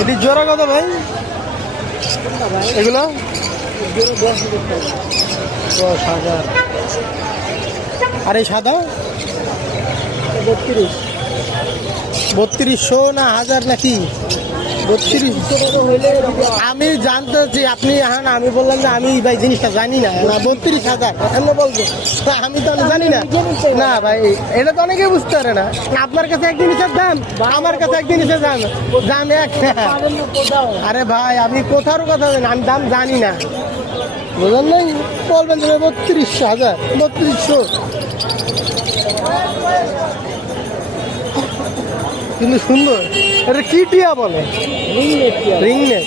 এটি জোড়া কত ভাই এগুলো? 10,000। আর এই সাদা 3200 না 1000 নাকি 32? আমি জানতে চাচ্ছি আপনি হ্যাঁ না, আমি বললাম যে আমি ভাই জিনিসটা জানি না। 32,000 এমনি বলবো, আমি তো জানি না। না ভাই এটা তো অনেকেই বুঝতে পারে না। আপনার কাছে এক জিনিসের দাম, আমার কাছে এক জিনিসের দাম দাম এক। আরে ভাই আপনি কোথাও কথা বলেন, আমি দাম জানি না, বুঝলেন নাই? বলবেন যে 32,000 3200, কিন্তু সুন্দর। এটা কি টিয়া বলে? রিংনেট।